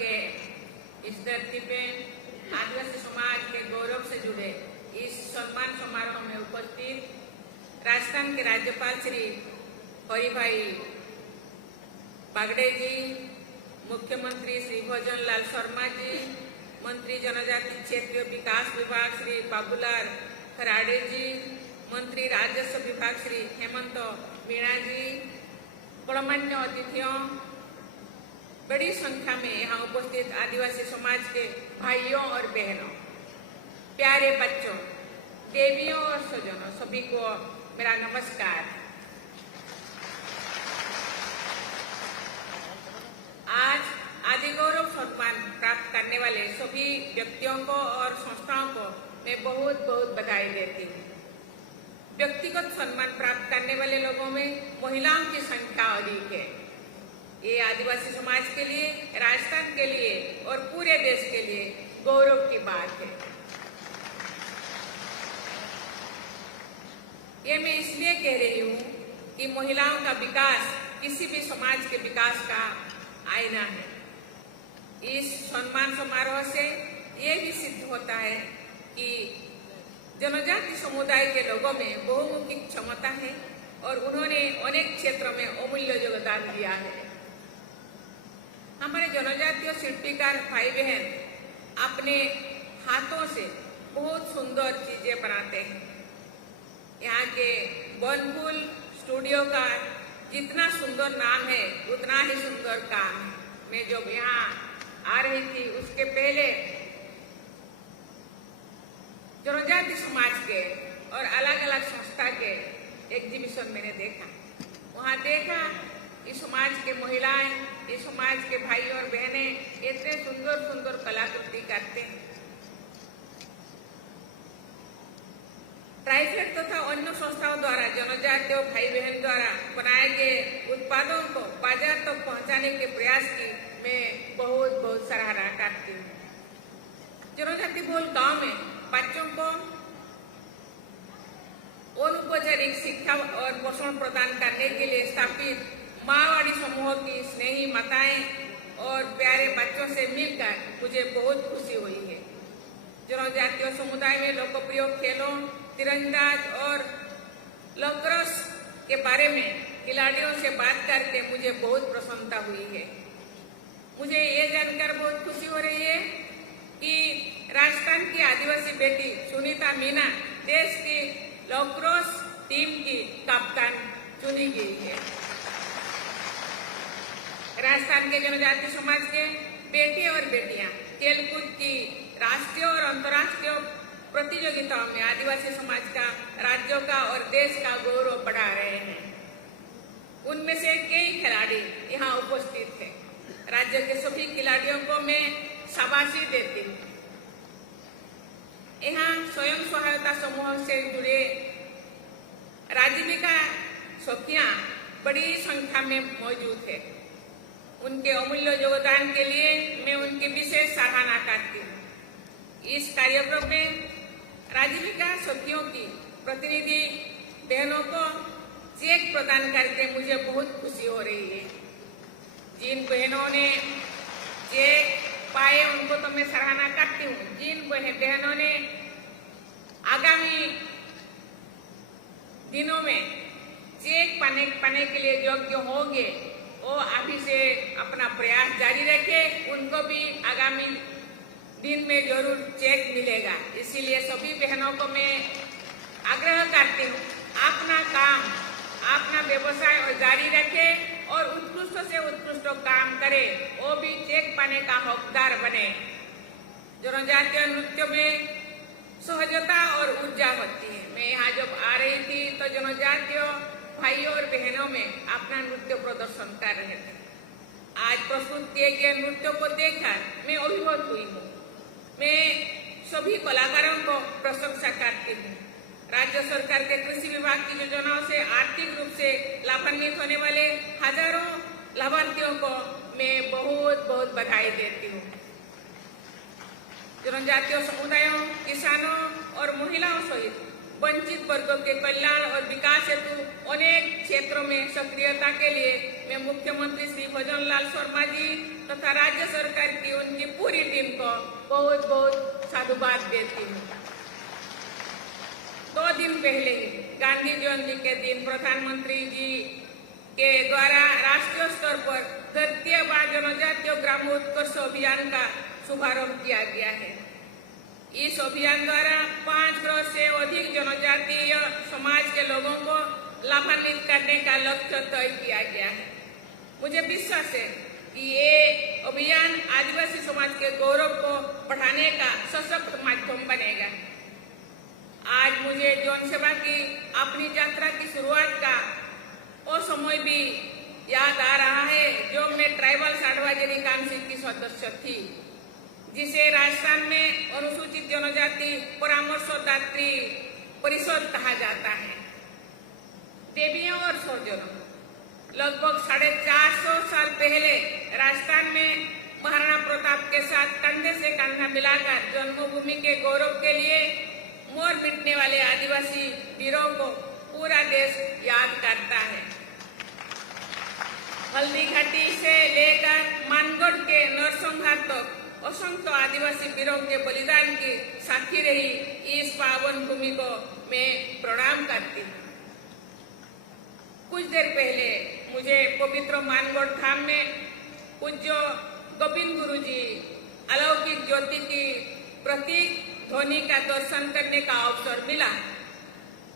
के इस धरती पे आदिवासी समाज के गौरव से जुड़े इस सम्मान समारोह में उपस्थित राजस्थान के राज्यपाल श्री हरिभाई बागड़े जी, मुख्यमंत्री श्री भजन लाल शर्मा जी, मंत्री जनजाति क्षेत्रीय विकास विभाग श्री बाबूलाल खराड़े जी, मंत्री राजस्व विभाग श्री हेमंत मीणा जी, गणमान्य अतिथियों, बड़ी संख्या में यहाँ उपस्थित आदिवासी समाज के भाइयों और बहनों, प्यारे बच्चों, देवियों और स्वजनों, सभी को मेरा नमस्कार। आज आदि गौरव सम्मान प्राप्त करने वाले सभी व्यक्तियों को और संस्थाओं को मैं बहुत बहुत बधाई देती हूँ। व्यक्तिगत सम्मान प्राप्त करने वाले लोगों में महिलाओं की संख्या अधिक है। ये आदिवासी समाज के लिए, राजस्थान के लिए और पूरे देश के लिए गौरव की बात है। ये मैं इसलिए कह रही हूँ कि महिलाओं का विकास किसी भी समाज के विकास का आईना है। इस सम्मान समारोह से ये भी सिद्ध होता है कि जनजाति समुदाय के लोगों में बहुमुखी क्षमता है और उन्होंने अनेक क्षेत्रों में अमूल्य योगदान दिया है। हमारे जनजातीय शिल्पीकार भाई बहन अपने हाथों से बहुत सुंदर चीजें बनाते हैं। यहाँ के बनफूल स्टूडियो का जितना सुंदर नाम है उतना ही सुंदर काम है। मैं जब यहाँ आ रही थी उसके पहले जनजाति समाज के और अलग अलग संस्था के एग्जीबिशन मैंने देखा। वहाँ देखा कि समाज के महिलाएं, इस समाज के भाई और बहनें इतने सुंदर सुंदर कलाकृति करते हैं। ट्राइफेड तथा अन्य संस्थाओं द्वारा जनजातीय भाई बहन द्वारा बनाए गए उत्पादों को बाजार तक पहुंचाने के प्रयास की मैं बहुत बहुत सराहना करती हूँ। जनजाति बोल गांव में बच्चों को अनौपचारिक शिक्षा और पोषण प्रदान करने के लिए स्थापित मारवाड़ी समूह की स्नेही माताएं और प्यारे बच्चों से मिलकर मुझे बहुत खुशी हुई है। जनजातीय समुदाय में लोकप्रिय खेलों, तीरंदाज और लक्रोस के बारे में खिलाड़ियों से बात करके मुझे बहुत प्रसन्नता हुई है। मुझे ये जानकर बहुत खुशी हो रही है कि राजस्थान की आदिवासी बेटी सुनीता मीना देश की लक्रोस टीम की कप्तान चुनी गई है। राजस्थान के जनजाति समाज के बेटे और बेटियां खेलकूद की राष्ट्रीय और अंतर्राष्ट्रीय प्रतियोगिताओं में आदिवासी समाज का, राज्यों का और देश का गौरव बढ़ा रहे हैं। उनमें से कई खिलाड़ी यहाँ उपस्थित हैं। राज्य के सभी खिलाड़ियों को मैं शाबाशी देती हूँ। यहाँ स्वयं सहायता समूह से जुड़े राजीविका सखियां बड़ी संख्या में मौजूद है। उनके अमूल्य योगदान के लिए मैं उनकी विशेष सराहना करती हूँ। इस कार्यक्रम में राजीविका सखियों की प्रतिनिधि बहनों को चेक प्रदान करके मुझे बहुत खुशी हो रही है। जिन बहनों ने चेक पाए उनको तो मैं सराहना करती हूँ। जिन बहनों ने आगामी दिनों में चेक पाने के लिए योग्य होंगे वो अभी से अपना प्रयास जारी रखे, उनको भी आगामी दिन में जरूर चेक मिलेगा। इसीलिए सभी बहनों को मैं आग्रह करती हूँ अपना काम, अपना व्यवसाय और जारी रखे और उत्कृष्ट से उत्कृष्ट काम करे, वो भी चेक पाने का हकदार बने। जनजातीय नृत्य में सहजता और ऊर्जा होती है। मैं यहाँ जब आ रही थी तो जनजातीय भाइयों और बहनों में अपना नृत्य प्रदर्शन कर रहे थे। आज प्रस्तुत किए गए नृत्यों को देखकर मैं अभिभूत हुई हूँ। मैं सभी कलाकारों को प्रशंसा करती हूँ। राज्य सरकार के कृषि विभाग की योजनाओं से आर्थिक रूप से लाभान्वित होने वाले हजारों लाभार्थियों को मैं बहुत बहुत बधाई देती हूँ। जनजातीय समुदायों, किसानों और महिलाओं सहित वंचित वर्गों के कल्याण और विकास हेतु अनेक क्षेत्रों में सक्रियता के लिए मैं मुख्यमंत्री श्री भजन लाल शर्मा जी तथा राज्य सरकार की उनकी पूरी टीम को बहुत बहुत साधुवाद देती हूँ। 2 दिन पहले ही गांधी जयंती के दिन प्रधानमंत्री जी के द्वारा राष्ट्रीय स्तर पर तृतीय व जनजातीय ग्राम उत्कर्ष अभियान का शुभारंभ किया गया है। इस अभियान द्वारा 5 करोड़ से अधिक जनजातीय समाज के लोगों को लाभान्वित करने का लक्ष्य तय किया गया है। मुझे विश्वास है कि ये अभियान आदिवासी समाज के गौरव को बढ़ाने का सशक्त माध्यम बनेगा। आज मुझे जन सेवा की अपनी यात्रा की शुरुआत का वो समय भी याद आ रहा है जो मैं ट्राइबल्स एडवाइजरी काउंसिल की सदस्य थी, जिसे राजस्थान में अनुसूचित जनजाति परामर्शदात्री परिषद कहा जाता है। देवियों और स्वजनों, लगभग 450 साल पहले राजस्थान में महाराणा प्रताप के साथ कंधे से कंधा मिलाकर जन्मभूमि के गौरव के लिए मोर मिटने वाले आदिवासी वीरों को पूरा देश याद करता है। हल्दी घाटी से लेकर मानगढ़ के नरसंहार तक असंख्य आदिवासी वीरों के बलिदान की साक्षी रही इस पावन भूमि को मैं प्रणाम करती हूँ। कुछ देर पहले मुझे पवित्र मानगढ़ धाम में पूज्य गोविंद गुरु जी अलौकिक ज्योति की प्रतीक ध्वनि का दर्शन करने का अवसर मिला।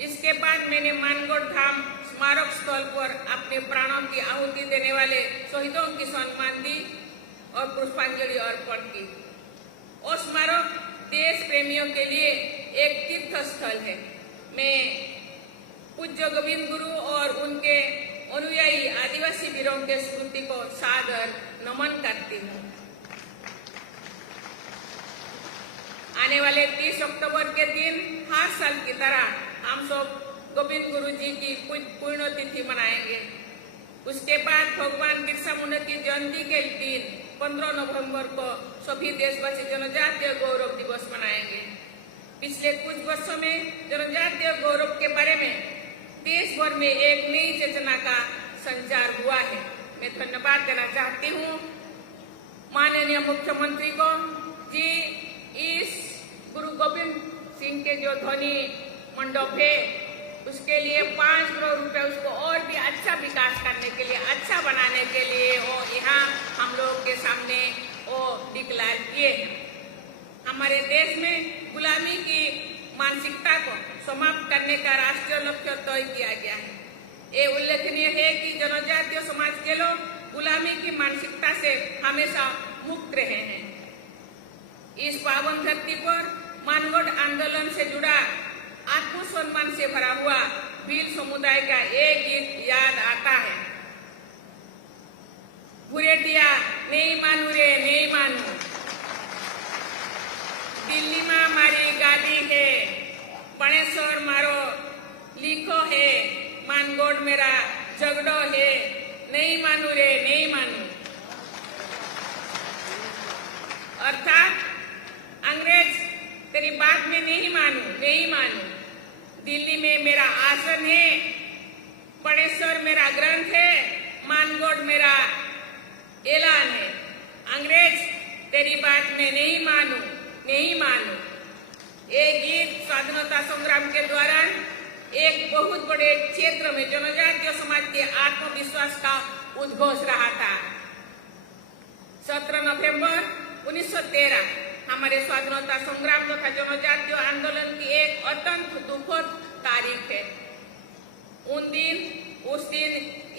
इसके बाद मैंने मानगढ़ धाम स्मारक स्थल पर अपने प्राणों की आहुति देने वाले शहीदों की सम्मान दी और पुष्पांजलि अर्पण की। और स्मारक देश प्रेमियों के लिए एक तीर्थ स्थल है। मैं पूज्य गोविंद गुरु और उनके अनुयायी आदिवासी वीरों के स्मृति को सादर नमन करती हूँ। आने वाले 30 अक्टूबर के दिन हर साल की तरह हम सब गोविंद गुरु जी की पुण्यतिथि मनाएंगे। उसके बाद भगवान बिरसा मुंडा की जयंती के दिन 15 नवंबर को सभी देशवासी जनजातीय गौरव दिवस मनाएंगे। पिछले कुछ वर्षों में जनजातीय गौरव के बारे में देश भर में एक नई चेतना का संचार हुआ है। मैं धन्यवाद देना चाहती हूँ माननीय मुख्यमंत्री को जी, इस गुरु गोविंद सिंह के जो ध्वनि मंडप है उसके लिए 5 करोड़ रुपए उसको और भी अच्छा विकास करने के लिए, अच्छा बनाने के लिए वो यहाँ हम लोग के सामने वो डिक्लेयर किए हैं। हमारे देश में गुलामी की मानसिकता को समाप्त करने का राष्ट्रीय लक्ष्य तय किया गया है। ये उल्लेखनीय है कि जनजातीय समाज के लोग गुलामी की मानसिकता से हमेशा मुक्त रहे हैं। इस पावन धरती पर मानगढ़ आंदोलन से जुड़ा आत्मसम्मान से भरा हुआ भील समुदाय का एक गीत याद आता है। भुरेटिया नहीं मानू रे नहीं मानू, दिल्ली में मारी गाड़ी है, बणेश्वर मारो लिखो है, मानगढ़ मेरा झगड़ो है, नहीं मानू रे नहीं मानू। अर्थात अंग्रेज तेरी बात में नहीं मानू नहीं मानू, दिल्ली में मेरा आसन है, बणेश्वर मेरा ग्रंथ है, मानगढ़ मेरा ऐलान है। अंग्रेज तेरी बात में नहीं मानू नहीं मानू। ये गीत स्वाधीनता संग्राम के दौरान एक बहुत बड़े क्षेत्र में जनजातीय समाज के आत्मविश्वास का उद्घोष रहा था। 17 नवंबर 1913 हमारे स्वाधीनता संग्राम तथा जनजातीय आंदोलन की एक अत्यंत दुखद तारीख है। उस दिन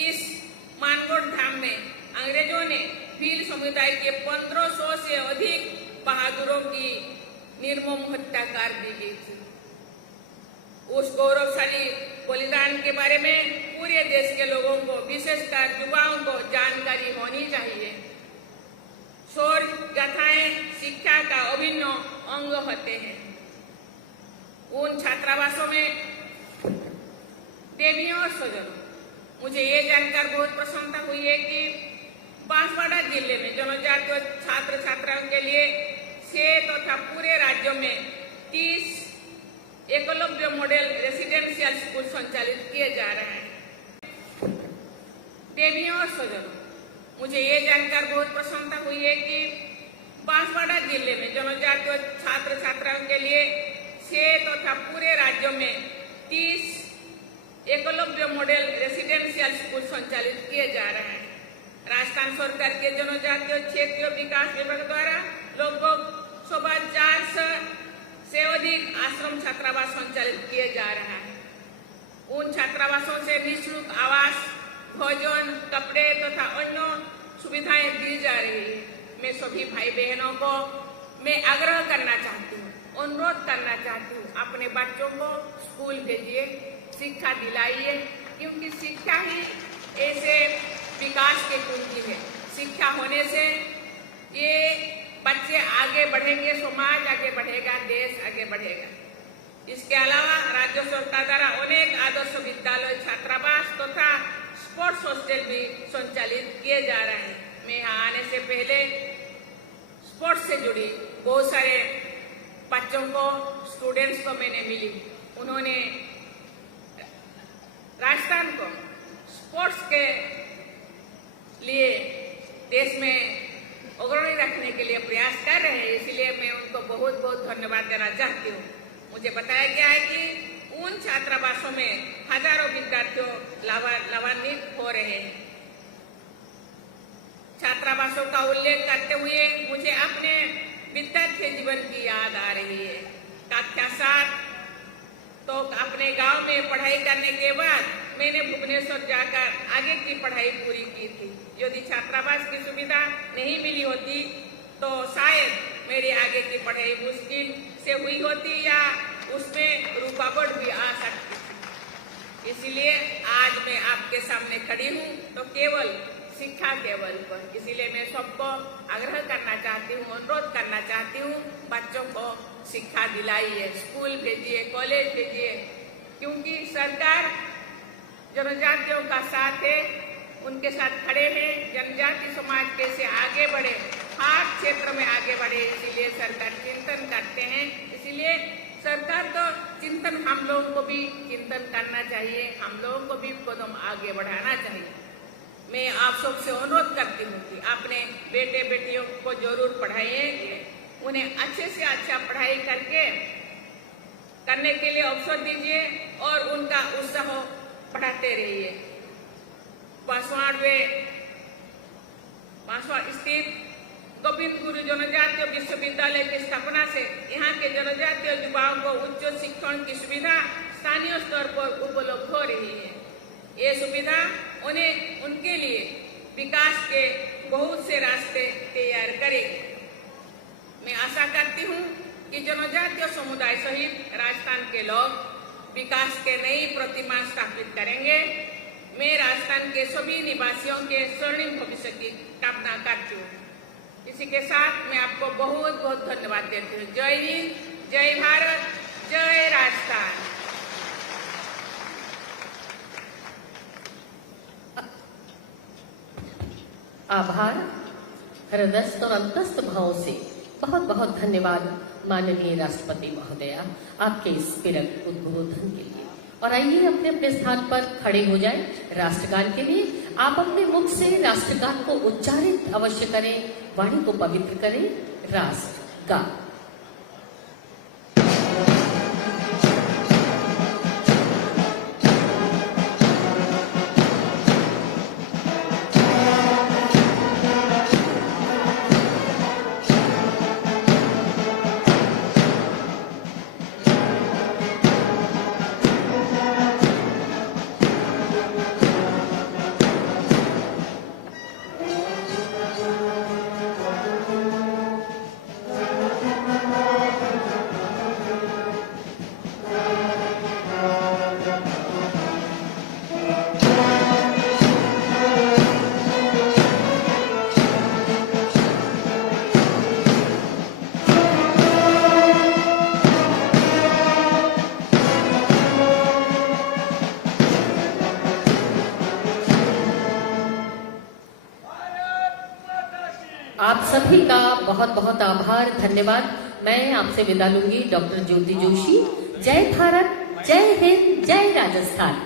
इस मानगढ़ धाम में अंग्रेजों ने भील समुदाय के 1500 से अधिक बहादुरों की निर्मम हत्या कर दी गई थी। उस गौरवशाली बलिदान के बारे में पूरे देश के लोगों को, विशेषकर युवाओं को जानकारी होनी चाहिए। शौर्य गाथाएं शिक्षा का अभिन्न अंग होते हैं। उन छात्रावासों में देवियों और स्वजनों, मुझे ये जानकर बहुत प्रसन्नता हुई है कि बांसवाड़ा जिले में जनजातीय छात्र छात्राओं के लिए 6 तथा पूरे राज्यों में 30 एकलव्य मॉडल रेसिडेंशियल स्कूल संचालित किए जा रहे हैं। देवियों और स्वजनों, मुझे ये जानकर बहुत प्रसन्नता है कि बांसवाड़ा जिले में जनजातीय छात्र छात्राओं के लिए 6 तथा पूरे राज्यों में 30 एकलव्य मॉडल रेसिडेंशियल स्कूल संचालित किए जा रहे हैं। राजस्थान सरकार के जनजातीय क्षेत्रीय विकास विभाग द्वारा लगभग 450 से अधिक आश्रम छात्रावास संचालित किए जा रहा है। उन छात्रावासों से निःशुल्क आवास, भोजन, कपड़े तथा अन्य सुविधाएं दी जा रही है। मैं सभी भाई बहनों को मैं आग्रह करना चाहती हूँ, अनुरोध करना चाहती हूँ, अपने बच्चों को स्कूल भेजिए, शिक्षा दिलाइए, क्योंकि शिक्षा ही ऐसे विकास की कुंजी है। शिक्षा होने से ये बच्चे आगे बढ़ेंगे, समाज आगे बढ़ेगा, देश आगे बढ़ेगा। इसके अलावा राज्य सरकार द्वारा अनेक आदर्श विद्यालय, छात्रावास तथा स्पोर्ट्स हॉस्टल भी संचालित किए जा रहे हैं। मैं यहाँ आने से पहले स्पोर्ट्स से जुड़ी बहुत सारे बच्चों को, स्टूडेंट्स को मैंने मिली। उन्होंने राजस्थान को स्पोर्ट्स के लिए देश में अग्रणी रखने के लिए प्रयास कर रहे हैं, इसलिए मैं उनको बहुत बहुत धन्यवाद देना चाहती हूँ। मुझे बताया गया है कि उन छात्रावासों में हजारों विद्यार्थियों लाभान्वित हो रहे हैं। छात्रावासों का उल्लेख करते हुए मुझे अपने विद्यार्थी जीवन की याद आ रही है। कक्षा 7 तो अपने गांव में पढ़ाई करने के बाद मैंने भुवनेश्वर जाकर आगे की पढ़ाई पूरी की थी। यदि छात्रावास की सुविधा नहीं मिली होती तो शायद मेरी आगे की पढ़ाई मुश्किल से हुई होती या उसमें रुकावट भी आ सकती थी। इसलिए आज मैं आपके सामने खड़ी हूँ तो केवल शिक्षा के बल पर। इसीलिए मैं सबको आग्रह करना चाहती हूँ, अनुरोध करना चाहती हूँ, बच्चों को शिक्षा दिलाइए, स्कूल भेजिए, कॉलेज भेजिए, क्योंकि सरकार जनजातियों का साथ है, उनके साथ खड़े हैं। जनजाति समाज कैसे आगे बढ़े, हर क्षेत्र में आगे बढ़े, इसीलिए सरकार चिंतन करते हैं। इसीलिए सरकार तो चिंतन हम लोगों को भी चिंतन करना चाहिए, हम लोगों को भी कदम आगे बढ़ाना चाहिए। मैं आप सबसे अनुरोध करती हूँ कि अपने बेटे बेटियों को जरूर पढ़ाइए, उन्हें अच्छे से अच्छा पढ़ाई करने के लिए अवसर दीजिए और उनका उत्साह बढ़ाते रहिए। बांसवाड़ा स्थित गोविंद गुरु जनजातीय विश्वविद्यालय की स्थापना से यहाँ के जनजातीय युवाओं को उच्च शिक्षण की सुविधा स्थानीय स्तर पर उपलब्ध हो रही है। ये सुविधा उन्हें उनके लिए विकास के बहुत से रास्ते तैयार करेगी। मैं आशा करती हूँ कि जनजातीय समुदाय सहित राजस्थान के लोग विकास के नई प्रतिमान स्थापित करेंगे। मैं राजस्थान के सभी निवासियों के स्वर्णिम भविष्य की कामना करती हूँ। इसी के साथ मैं आपको बहुत बहुत धन्यवाद देती हूँ। जय हिंद, जय भारत, जय राजस्थान। आभार, हृदयस्थ और अंतस्थ भाव से बहुत बहुत धन्यवाद माननीय राष्ट्रपति महोदया, आपके इस प्रेरक उद्बोधन के लिए। और आइए अपने अपने स्थान पर खड़े हो जाएं राष्ट्रगान के लिए। आप अपने मुख से राष्ट्रगान को उच्चारित अवश्य करें, वाणी को पवित्र करें। राष्ट्रगान। आप सभी का बहुत बहुत आभार, धन्यवाद। मैं आपसे विदा लूंगी, डॉक्टर ज्योति जोशी। जय भारत, जय हिंद, जय राजस्थान।